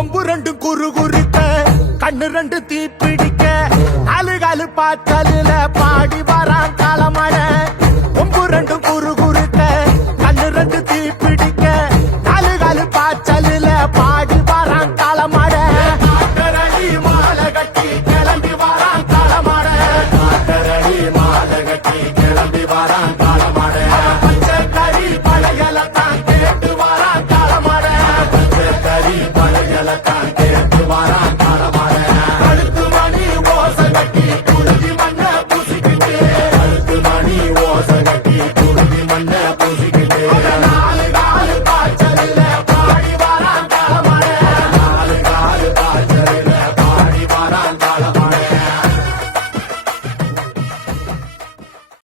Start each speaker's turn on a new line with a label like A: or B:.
A: கொம்பு ரெண்டு குறு குறுக்க கண்ணு ரெண்டு தீ பிடிக்க அலு காலு பாத்தலில பாடி வரான் காலமழை கொம்பு ரெண்டு குறு குறுக்க கண்ணு ரெண்டு தீ la canta.